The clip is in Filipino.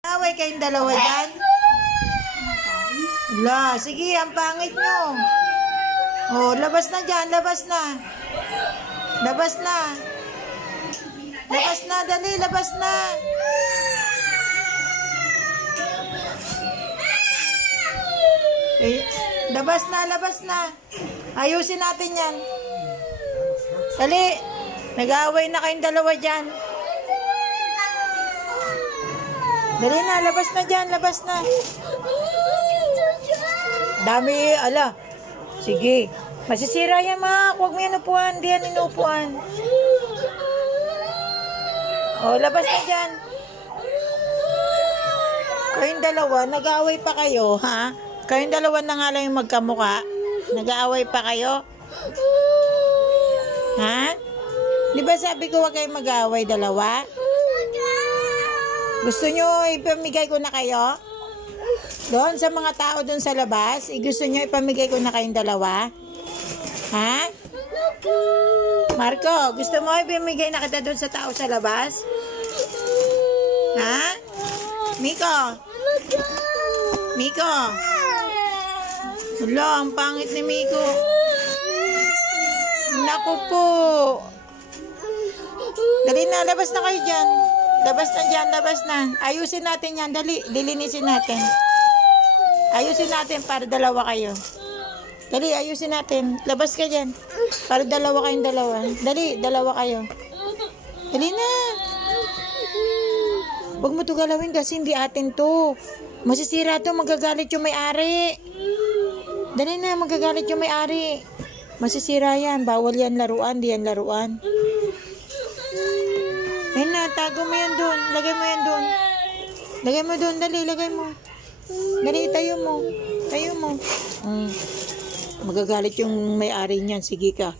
Away kayong dalawa dyan? Wala, sige, ang pangit nyo. Oh, labas na dyan, labas na. Labas na. Labas na, dali, labas na. Eh, labas na, labas na. Ayusin natin yan. Dali, nag-aaway na kayong dalawa dyan. Dali na, labas na dyan, labas na. Dami, ala. Sige. Masisira yan, ma. Huwag mo yan upuan. Di yan inuupuan. O, labas na dyan. Kayong dalawa, nag-aaway pa kayo, ha? Kayong dalawa na nga lang yung magkamuka. Nag-aaway pa kayo? Ha? Di ba sabi ko huwag kayong mag-aaway dalawa? Gusto nyo ipamigay ko na kayo? Doon sa mga tao doon sa labas, gusto nyo ipamigay ko na kayong dalawa? Ha? Marco, gusto mo ipamigay na kita doon sa tao sa labas? Ha? Miko? Miko? Wala, ang pangit ni Miko. Naku po. Dali na, labas na kayo dyan. Labas na dyan, labas na. Ayusin natin yan, dali. Dilinisin natin. Ayusin natin para dalawa kayo. Dali, ayusin natin. Labas ka dyan. Para dalawa kayong dalawa. Dali, dalawa kayo. Dali na. Huwag mo ito galawin kasi hindi atin to. Masisira to, magagalit yung may-ari. Dali na, magagalit yung may-ari. Masisira yan. Bawal yan laruan, di yan laruan. Ayun na, tago mo yan doon. Lagay mo yan doon. Lagay mo doon, dali, lagay mo. Dali, tayo mo. Tayo mo. Magagalit yung may-ari niyan. Sige ka.